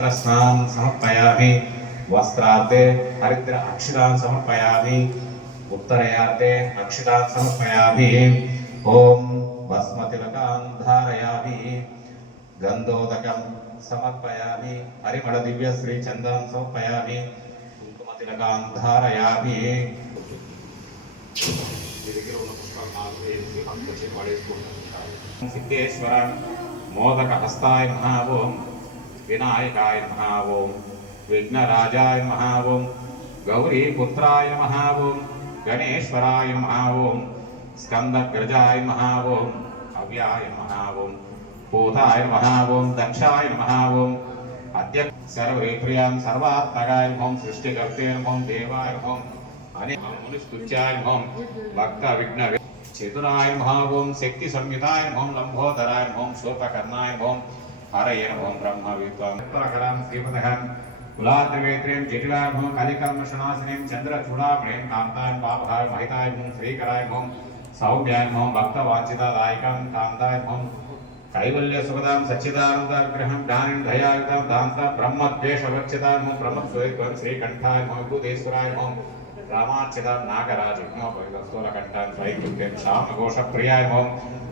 स्नान समर्पयामि वस्त्रार्थे हरिद्र अक्षितान् समर्पयामि उत्तरयार्थे अक्षितान् समर्पयामि ॐ भस्मतिलकान् धारयामि गन्धोदकं समर्पयामि हरिमणदिव्यश्रीचन्दान् समर्पयामि कुङ्कुमतिलकान् धारयामि సిద్ధేశ్వర మోదక హస్తాయ మహాభోం వినాయకాయ నమ ఓం విఘ్నరాజాయ నమ ఓం గౌరీపుత్రాయ నమ ఓం గణేశ్వరాయ నమ ఓం స్కందగ్రజాయ నమ ఓం అవ్యాయ నమ ఓం భూతాయ నమ ఓం దక్షాయ నమ ఓం అద్య సర్వేప్రియాం సర్వాత్మకాయ నమం సృష్టికర్తే నమం దేవాయ నమం అనే మునిస్తుత్యాయ నమం భక్త విఘ్న చతురాయ నమ శక్తి సంయుతాయ నమం లంబోదరాయ నమం శోపకర్ణాయ నమం హరయ ఓం బ్రహ్మ విద్వాకరాం శ్రీమదహం కులాత్రివేత్రీం జటిలార్భం కలికర్మషనాశినీం చంద్రచూడామణీం కాంతాం పాపహాయ మహితాయం శ్రీకరాయం సౌమ్యాయం భక్తవాంఛితాదాయకం కాంతాయం కైవల్య సుఖదాం సచ్చిదానంద విగ్రహం డానిం దయాయుతం దాంత బ్రహ్మద్వేష రక్షితాయం బ్రహ్మ శ్రీకంఠాయం విభూతేశ్వరాయం सच्चिदानन्दाग्रहं ज्ञानिं दयायुतां दान्ता ब्रह्मद्वेषवक्षितां नमः ब्रह्मस्वरूपं श्रीकण्ठाय नमः भूतेश्वराय नमः रामाच्युतां नागराजज्ञोपवितस्तूलकण्ठां स्वैकुण्ठं श्यामघोषप्रियाय नमः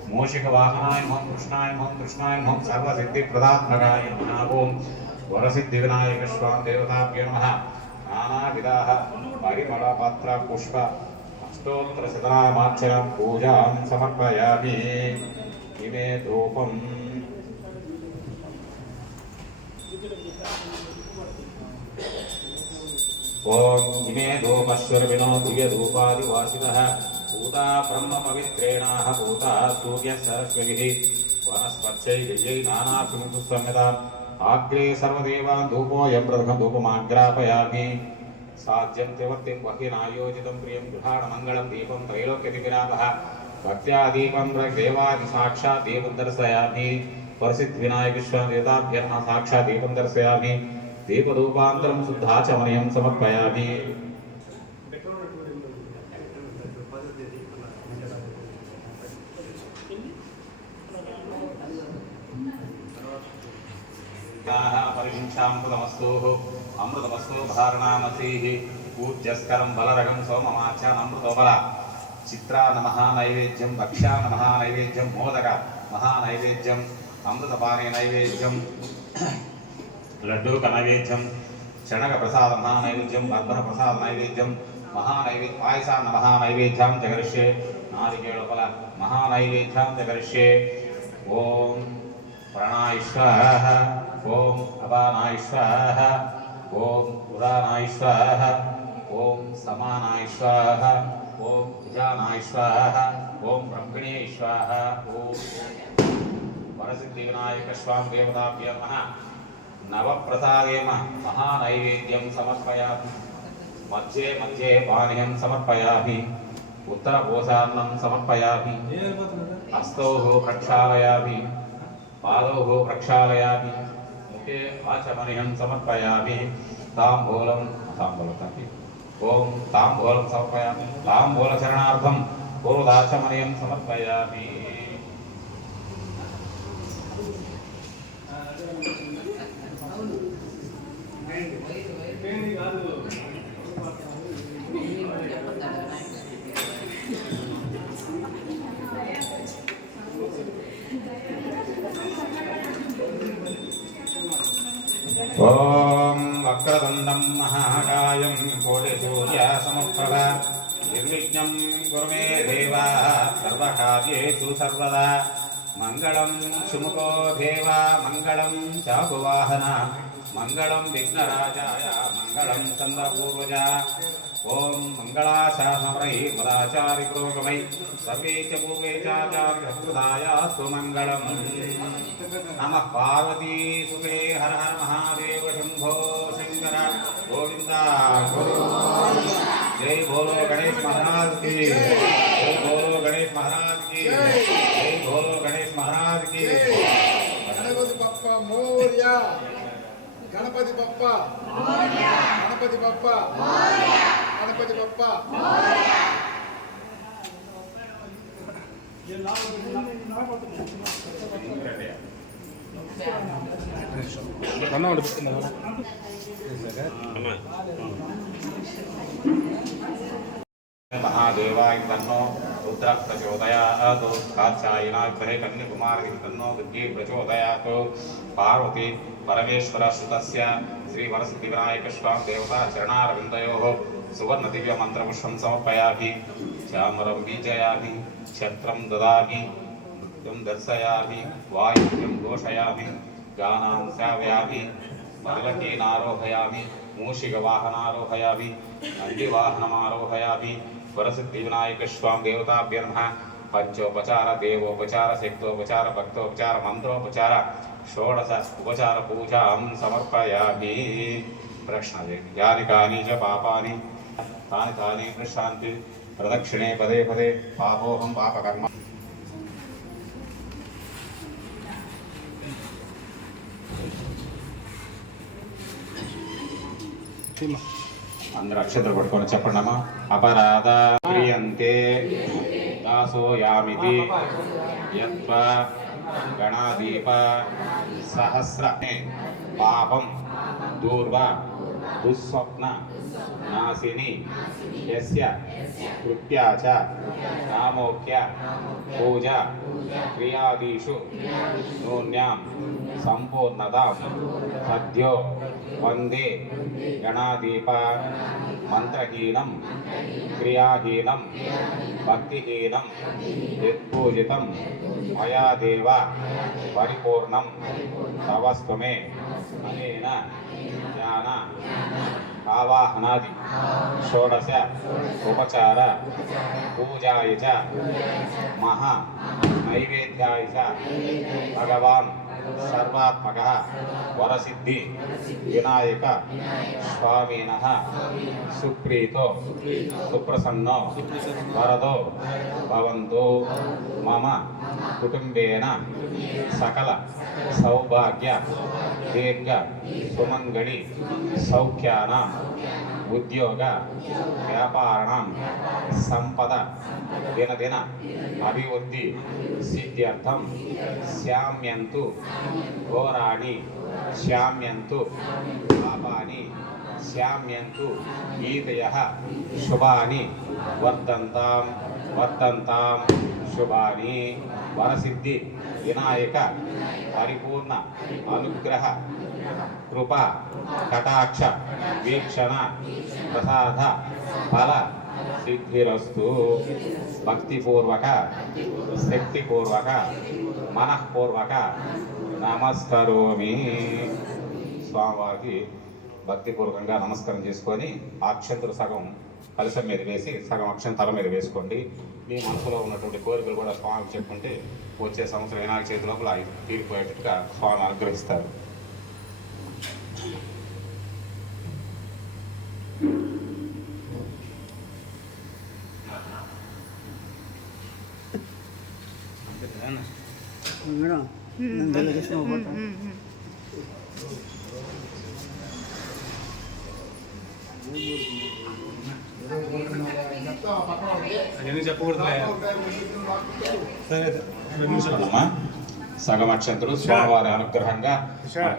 मूषिकवाहनाय नमः कृष्णाय नमः कृष्णाय नमः सर्वसिद्धिप्रदात्मकाय नमः ॐ वरसिद्धिविनायकस्वां देवताभ्यो नमः नानाविधाः परिमलपत्रपुष्प अष्टोत्तरशतनामार्चनं पूजां समर्पयामि इमे धूपम् ఓం ఇమే ధూమశ్వర్విణో దివ్యధూపాదివాసిన భూతా బ్రహ్మపవిత్రేణాహ భూతా సూర్య సరస్వతి వనస్పత్యై దివ్యై నానాభిముసమ్యతాం ఆగ్రే సర్వదేవా ధూపోయం ప్రథమం ధూపమాగ్రాపయామి. సాధ్యం త్రివర్తి బహినాయోజితం ప్రియం గృహాణ మంగళం దీపం త్రైలోక్యతివిరామః భక్త్యా దీపం దేవాది సాక్షాత్ దీపం దర్శయామి. పరిసిద్ధ వినాయక విశ్వాదేతాభ్య సాక్షాత్ దీపం దర్శయామి. దీపధూపాంతరం శుద్ధాచమనయం సమర్పయామి పరివించామృతమస్తు అమృతమస్తు బలరగం సోమమాచానమృతోబల చిత్రా నమహ నైవేద్యం భక్ష్యా మోదక మహానైవేద్యం అమృతపానే నైవేద్యం లడ్డూక నైవేద్యం శనగ ప్రసాద మహానైవేద్యం అర్పణ ప్రసాద నైవేద్యం మహానైవే పాయసాన్న మహానైవేద్యాం జగరిష్యే నారికేళఫల మహానైవేద్యాం జగరిష్యే. ఓం ప్రణాయిష్వ ఓం అపానాయిష్వ ఓం ఉదానాయిష్వ ఓం సమానాయిష్వ ఓం విజానాయిష్వ ఓం బ్రహ్మిణేష్వ ఓం. వరసిద్ధి వినాయక స్వామి దేవతాభ్య నమ నవప్రసాదేమ. మహానైవేద్యం సమర్పయామి. మధ్యే మధ్యే పానీయం సమర్పయామి. ఉత్తరభోసాన్నం సమర్పయామి. హస్తౌ ప్రక్షాళయామి పాదౌ ప్రక్షాళయామి ముఖే ఆచమనీయం సమర్పయామి. తాంబూలం తాంబూలం ఓం తాంబూలం సమర్పయామి. తాంబూల చరణార్థం పూర్వదాచమనీయం సమర్పయామి. ఓం వక్రదండం మహాకాయం కోటి సూర్య సమప్రభ నిర్విఘ్నం గురుమే దేవా సర్వకార్యేషు సర్వదా. మంగళం సుముఖో దేవ మంగళం చాపువాహన మంగళం విఘ్నరాజాయ మంగళం చంద్రపూర్వజ ఓం మంగళాశాసనమై మదాచారి పురోగమై సర్వే చ పూర్వే చాచార్యస్కృతాయ సుమంగళం. నమ పార్వతీ సుఖే హర హర మహాదేవ శంభో శంకర గోవింద. జై భోలో గణేష్ మహారాజ్ की జై. భోలో గణేష్ మహారాజ్ की గణపతి బప్ప గణపతి బప్ప గణపతి బప్ప महादेवाय तन्नो रुद्र प्रचोदयात् कात्यायनाग्रहे कन्याकुमारी तन्नो दुर्गे प्रचोदयात् पार्वती परमेश्वर सुतस्य श्री वरसिद्धिविनायक स्वामी देवता चरणारविन्दयोः सुवर्णदिव्यमन्त्रपुष्पं समर्पयामि। चामरं बीजयामि छत्रं ददामि नृत्यं दर्शयामि वायुव्यं घोषयामि, गानां श्रावयामि मदलकीनारोहयामि मूषिकवाहनारोहयामि, नन्दिवाहनमारोहयामि वरसिद्धिविनायकस्वां देवताभ्य नमः। पंचोपचार देवोपचार शक्तोपचार भक्तोपचार मंत्रोपचार షోడశ ఉపచార పూజాం సమర్పయామి. ప్రశ్న యాని కాని చ పాపాని. తాని తాని ప్రశాంతి ప్రదక్షిణే పదే పదే. పాపోహం పాపకర్మ. అందరూ అక్షతలు పట్టుకొని చెప్పండి అమ్మా అపరాధ క్రియంతే. దాసోయామితి. యత్వ गणादीप सहस्र पापम दूर्वा दुस्वप्न नाशिनी यस्य कृत्या पूजा क्रियादीषु नून्यां सम्पूर्णतां सद्यो। వందే గణాదీప మంత్రహీనం క్రియాహీనం భక్తిహీనం యత్పూజితం మయా దేవ పరిపూర్ణం తవస్తు అనేన జ్ఞాన ఆవాహనాది షోడశ ఉపచార పూజాయ చ మహా నైవేద్యాయ చ భగవాన్ సర్వాత్మక వరసిద్ధి వినాయక స్వామిన సుప్రీతో సుప్రసన్నో వరదో భవంతు మమ కుటుంబేన సకల సౌభాగ్య దీర్ఘ సుమంగళి సౌఖ్యాన ఉద్యోగ వ్యాపారణం సంపద దినదిన అభివృద్ధి సిద్ధ్యర్థం శామ్యంతు ఘోరాణి శామ్యంతు పాపాని శామ్యంతు గీతయ శుభాని వర్ధంతాం వర్ధంతాం శుభాని వరసిద్ధి వినాయక పరిపూర్ణ అనుగ్రహ కృప కటాక్ష వీక్షణ ప్రసాద ఫల సిద్ధిరస్తు. భక్తిపూర్వక శక్తిపూర్వక మనఃపూర్వక నమస్కరోమి. స్వామివారికి భక్తిపూర్వకంగా నమస్కారం చేసుకొని అక్షంతులు సగం కలశం మీద వేసి సగం అక్షం తల మీద వేసుకోండి. మీ మనసులో ఉన్నటువంటి కోరికలు కూడా స్వామికి చెప్పుకుంటే వచ్చే సంవత్సరం ఏనాడు చేతి లోపల తీరిపోయేట్టుగా స్వామి అనుగ్రహిస్తారు. అమ్మా సగం అక్షంతలు స్వామివారి అనుగ్రహంగా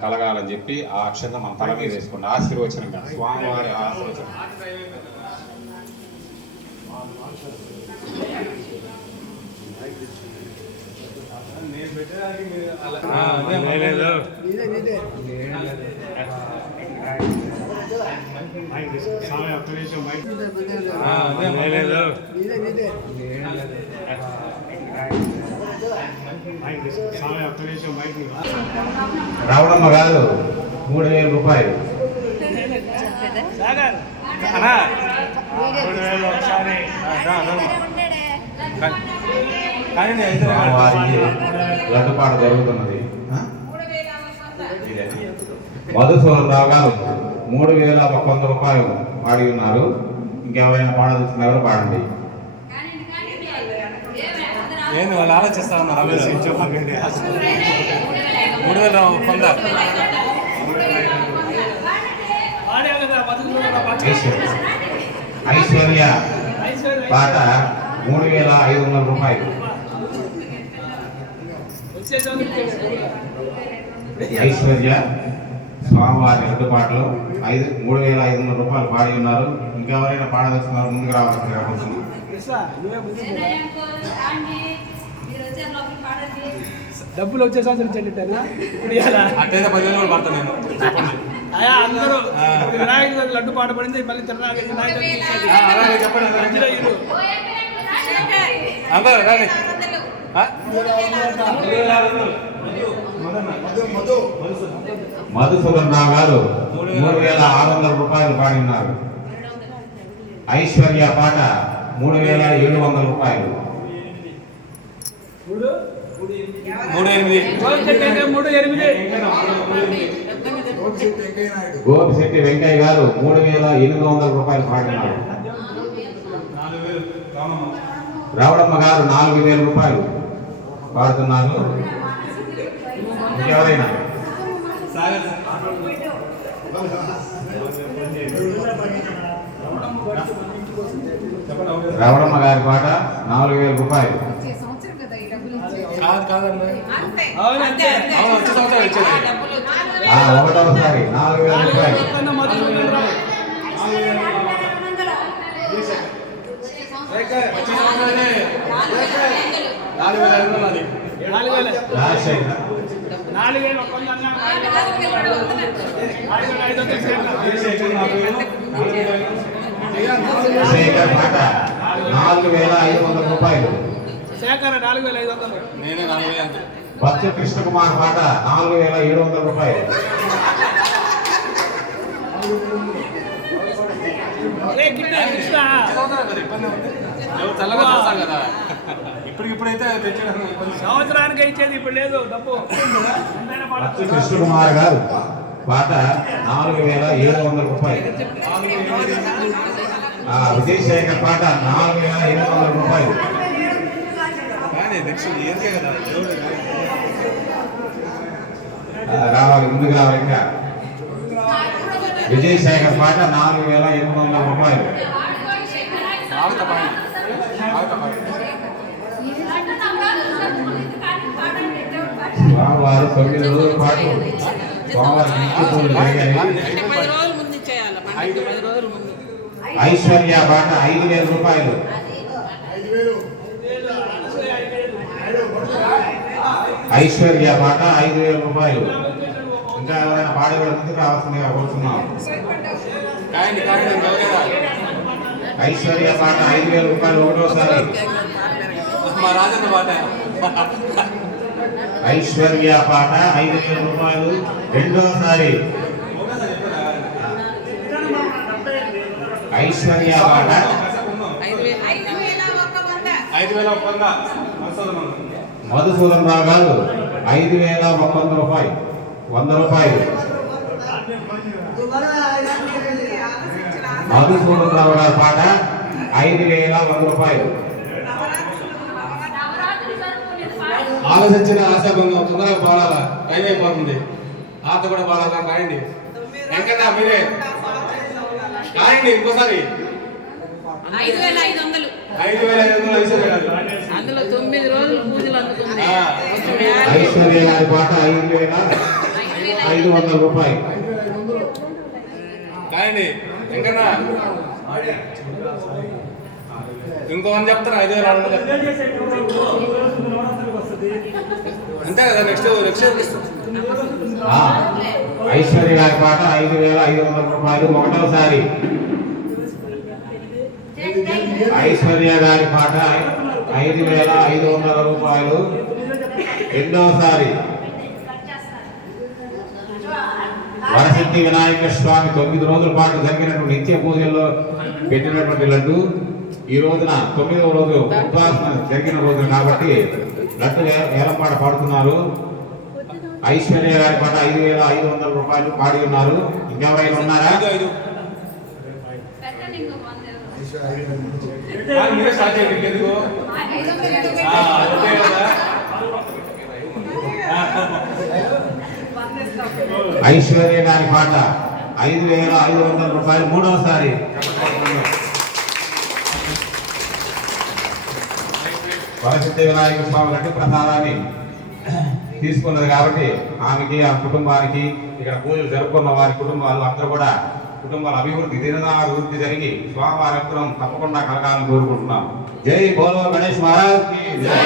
కలగాలని చెప్పి ఆ అక్షంత మన తల మీద వేసుకోండి ఆశీర్వచనంగా స్వామివారి ఆశీర్వచనం. రావడమ్మ కాదు మూడు వేల రూపాయలు. అన్నా. మూడు వేలు ఒకసారి. స్వామివారికి లడ్డుపాట జరుగుతున్నది. మధుసూదన్ రావు గారు మూడు వేల ఒక వంద రూపాయలు పాడి ఉన్నారు ఇంకెవరైనా పాడదలుచుకున్నారో పాడండి. ఏంది వాళ్ళు ఆలోచిస్తా ఉన్నారు ఆలోచించు మాకండి మూడు వేల వంద ఐశ్వర్య పాట మూడు వేల ఐదు వందల రూపాయలు. ఐశ్వర్య స్వామివారి రెండు పాటలు ఐదు మూడు వేల ఐదు వందల రూపాయలు పాడి ఉన్నారు. ఇంకెవరైనా పాడదలుచుకున్నారు ముందుకు కోరుతున్నాను. డబ్బులు వచ్చే సంవత్సరం చెల్లిట్టేనా ఇప్పుడు ఇవ్వాలా? అట్టయితే పదివేలు కూడా పడతాను నేను. అందరూ వినాయక చవితి లడ్డు పాట పడింది మళ్ళీ తిరునాళ్ళకి వినాయక చవితి చెప్పండి. అందరూ. మధుసూదన్ రావు గారు మూడు వేల ఆరు వందల రూపాయలు పాడి ఉన్నారు ఐశ్వర్య పాట మూడు వేల ఏడు వందల రూపాయలు. గోపిశెట్టి వెంకయ్య గారు మూడు వేల ఎనిమిది వందల రూపాయలు పాడినారు రావడమ్మ గారు నాలుగు వేల రూపాయలు. పాడుతున్నారు. ఇంకెవరైనా? రావడమ్మ గారి పాట నాలుగు వేల రూపాయలు. ఒకటవసారి నాలుగు వేల రూపాయలు నాలుగు వేల ఐదు వందలు. నాలుగు వేలు. నాలుగు వేలు ఒక్క వంద. నాలుగు వేల ఐదు వందలు నాలుగు వేల. ఐదు వందల రూపాయలు. శేఖర్ నాలుగు వేల ఐదు వందలు. నేనే నాలుగు వేలు అంతే. బచ్చు కృష్ణకుమార్ పాట నాలుగు వేల ఏడు వందల రూపాయలు. కృష్ణ. కదా. ఇబ్బంది ఉంది ఎవరు చల్లగా చేస్తారు కదా ఇప్పటికిప్పుడైతే తెచ్చడం. ఇబ్బంది సంవత్సరానికి ఇచ్చేది ఇప్పుడు లేదు డబ్బు. ఎంతైనా బచ్చు పడదు. కృష్ణకుమార్ గారు పాట నాలుగు వేల ఏడు వందల రూపాయలు. ఆ విజయశేఖర్ పాట నాలుగు వేల ఎనిమిది వందల రూపాయలు. కానీ నెక్స్ట్ ఇయర్కే కదా దేవుడు ఆ, రావాలి ముందుకు రావాలి ఇంకా. విజయశేఖర్ పాట నాలుగు వేల ఎనిమిది వందల రూపాయలు ఆగుతా పాయండి. ఆగుతా పాయండి. స్వామివారు తొమ్మిది రోజుల పాటు స్వామివారి నిత్య పూజలు జరిగాయి అంటే పది రోజుల ముందు ఇచ్చేయాలి పండుగ పది రోజుల ముందు ఐశ్వర్య పాట ఐదు వేల రూపాయలు. ఐశ్వర్య పాట ఐదు వేల రూపాయలు. ఇంకా ఎవరైనా పాడేవాళ్ళ ముందుకు రావాల్సిందిగా కోరుతున్నాం. ఐశ్వర్య పాట ఐదు వేల రూపాయలు ఒకటోసారి. మా రాజన్న పాట ఐశ్వర్య పాట ఐదు వేల రూపాయలు. రెండోసారి ఐశ్వర్య పాట. ఐదు వేల మధుసూదన్ రావు గారు ఐదు వేల ఒక వంద రూపాయలు వంద రూపాయలు. మధుసూదన్ రావు గారి పాట ఐదు వేల వంద రూపాయలు. ఆలోచించిన ఆశాభంగం తొందరగా పాడాలా? టైం అయిపోతుంది. ఆత కూడా పాడాలా? కాయండి వెంకన్న మీరే. కాయండి ఇంకోసారి. ఐదు వేల ఐదు వందలు. ఐదు వేల ఐదు వందలు ఐశ్వర్య అందులో తొమ్మిది రోజులు పూజలు అందుకుంది. ఆ. కొంచెం యాడ్ ఐశ్వర్య గారి పాట ఐదు వేల ఐదు వందల రూపాయలు. కాయండి ఇంకో అని చెప్తాను ఐదు వేల ఆరు వందలు అంతే కదా నెక్స్ట్ నెక్స్ట్ ఐశ్వర్య గారి పాట ఐదు వేల ఐదు వందల రూపాయలు ఒకటోసారి. ఐశ్వర్య గారి పాట ఐదు వేల ఐదు వందల రూపాయలు ఎన్నోసారి వరసిద్ధి వినాయక స్వామి తొమ్మిది రోజుల పాటు జరిగినటువంటి నిత్య పూజల్లో పెట్టినటువంటి లడ్డు ఈ రోజున తొమ్మిదవ రోజు ఉపాసన జరిగిన రోజు కాబట్టి వే- వేలంపాట పాడుతున్నారు. ఐశ్వర్య గారి పాట ఐదు వేల ఐదు వందల రూపాయలు పాడి ఉన్నారు. ఇంకెవరైనా ఉన్నారా? ఐశ్వర్య గారి పాట ఐదు వేల ఐదు వందల రూపాయలు మూడవసారి. వరసిద్ధి వినాయక స్వామి లడ్డు ప్రసాదాన్ని తీసుకున్నది కాబట్టి ఆమెకి ఆ కుటుంబానికి ఇక్కడ పూజలు జరుపుకున్న వారి కుటుంబాలు అందరూ కూడా కుటుంబాల అభివృద్ధి దినదా అభివృద్ధి జరిగి స్వామివారి అనుగ్రహం తప్పకుండా కలగాలని కోరుకుంటున్నాం జై బోలో గణేష్ మహారాజ్కి జై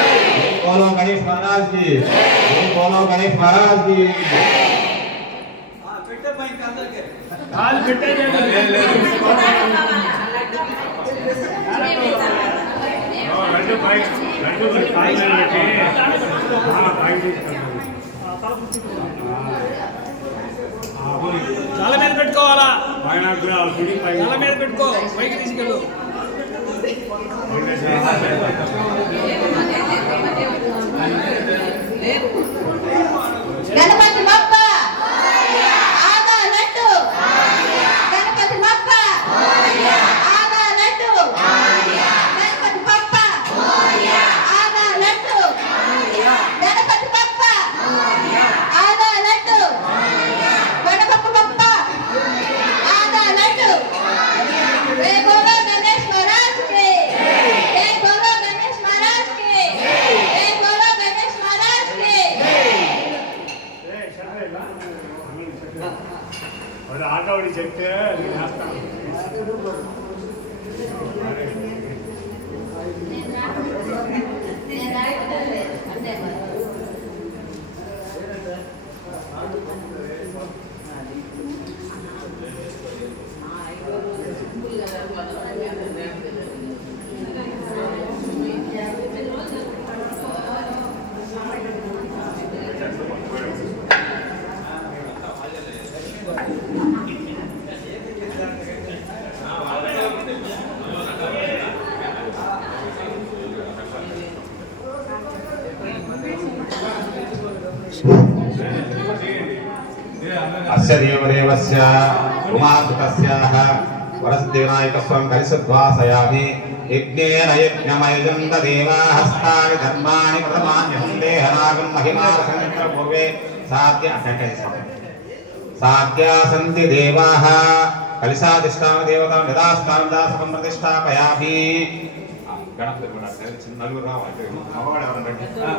బోలో గణేష్ మహారాజ్కి జై బోలో గణేష్ మహారాజ్కి పెట్టి ఆ, పైకి తీసుకెళ్తాను. ఆ, పోనీ. తల మీద పెట్టుకోవాలా తల మీద పెట్టుకో పైకి తీసుకెళ్ళు గణపతి బప్ప ఆగా లడ్డు గణపతి బప్ప ఆగా లడ్డు గణపతి బప్ప ఆగా లడ్డు గణపతి బప్ప ఆగా లడ్డు గణపతి బప్ప ఆగా లడ్డు జై బోలో గణేష్ మహారాజ్కి జై బోలో గణేష్ మహారాజ్కి జై బోలో గణేష్ మహారాజ్కి ఏ, సరే, ఇలా. అది ఆటోడి చెప్తే నేను వేస్తాను అస్య దేవదేవస్య ఉమాసుతస్యాః వరసిద్ధివినాయకస్వం కలిసద్వాసయామి యజ్ఞేన యజ్ఞమయజంత దేవాः హస్తాని ధర్మాణి ప్రథమాన్యహం దేహనాగం మహిమాసంత్ర పూర్వే సాధ్య సాధ్యా సంతి దేవాः కలిసాధిష్టాన దేవతాం యథాస్థానం దాసకం ప్రతిష్టాపయామి. గణపతి చిన్న నలుగురు రావాలి. మగవాడు ఎవరన్నా?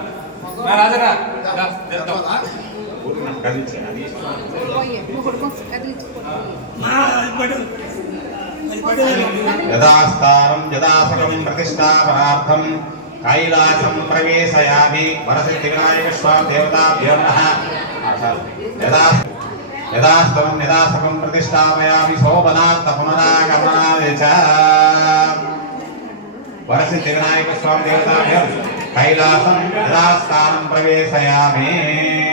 రాజరా प्रतिष्ठा कैलासम प्रतिष्ठापनार्थं कैलासं प्रवेशयामि। वरसिद्धिविनायकस्वादेवताभ्यो नमः। यदा यदास्तवं यदासकं प्रतिष्ठापयामि। सोपदात् तपमदागमनाय च प्रवेशयामि।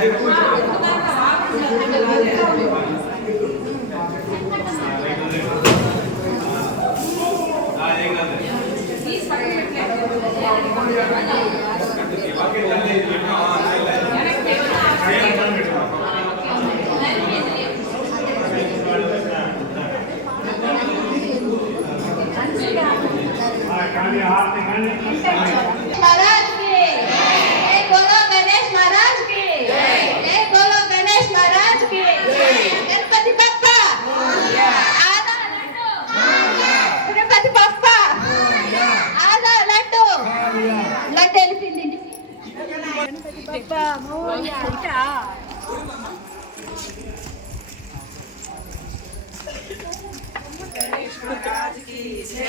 됐고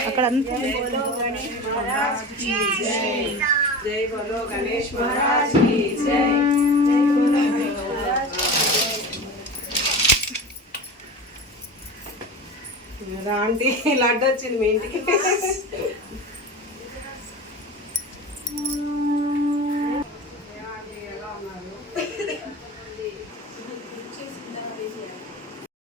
అక్కడ అంతా. గణేష్ లడ్డు వచ్చింది మీ ఇంటికి.